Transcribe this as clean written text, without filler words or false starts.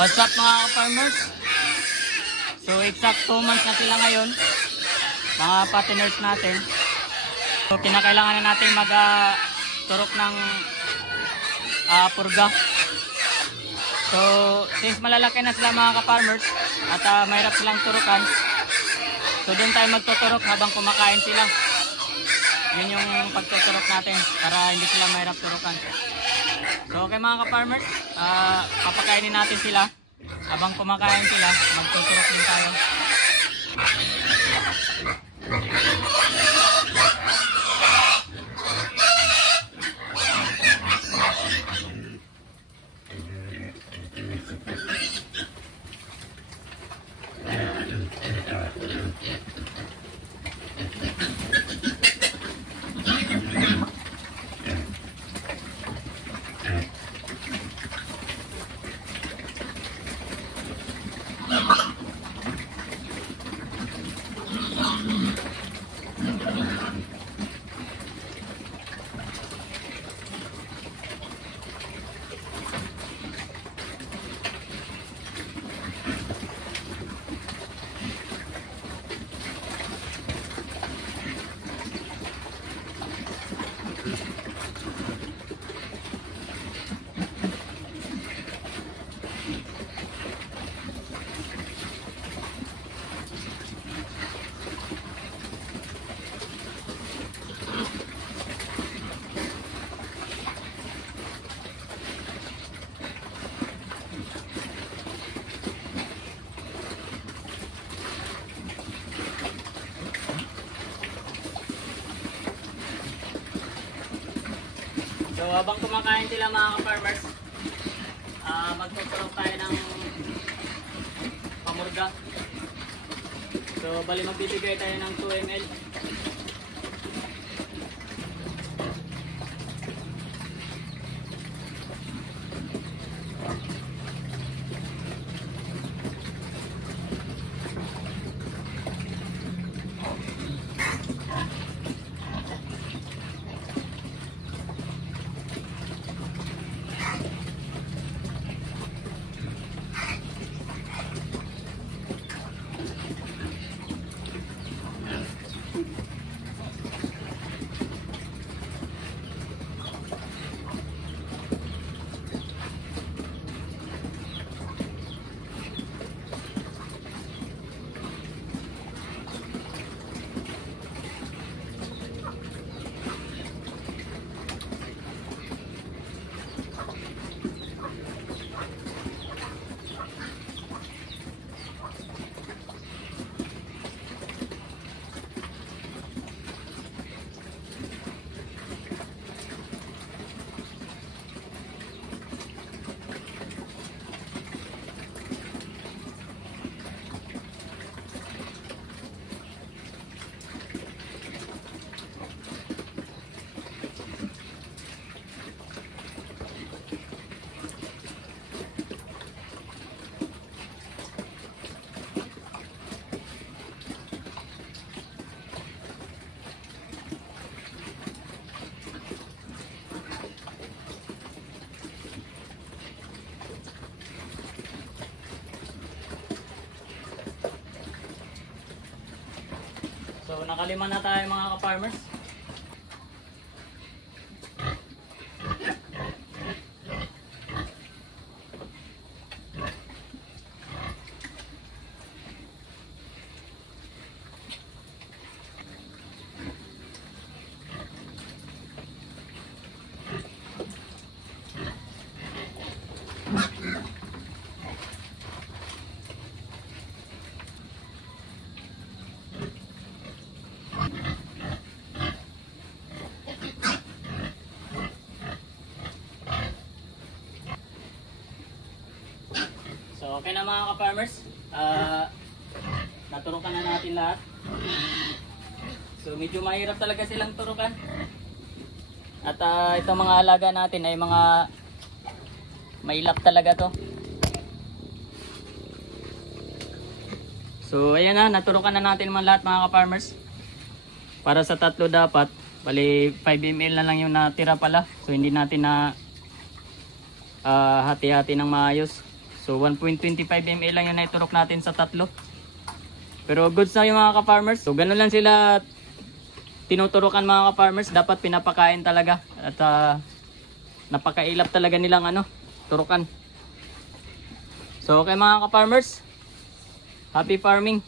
What's up mga ka-farmers? So exact 2 months na sila ngayon, mga patiners natin. So kinakailangan na natin mag-turok ng purga. So since malalaki na sila mga ka-farmers at mahirap silang turukan, so doon tayo magtuturok habang kumakain sila. Yun yung pagtuturok natin para hindi sila mahirap turukan. So okay mga ka-farmers, papakainin natin sila. Habang kumakain sila, magtuturok din tayo. So habang kumakain sila mga ka-farmers, magtuturok tayo ng pamurga. So bali magbibigay tayo ng 2 ml. So nakalima na tayo mga ka-farmers. So okay na mga ka-farmers, naturukan na natin lahat. So medyo mahirap talaga silang turukan. At itong mga alaga natin ay mga mailap talaga to. So ayan na, naturukan na natin mga lahat mga ka-farmers. Para sa 3 dapat, bali 5 ml na lang yung natira pala. So hindi natin na hati-hati ng maayos. So So 1.25 ml lang yung naiturok natin sa tatlo. Pero goods na yung mga ka-farmers. So ganun lang sila tinuturukan mga ka-farmers. Dapat pinapakain talaga. At napakailap talaga nilang turukan. So okay mga ka-farmers, happy farming!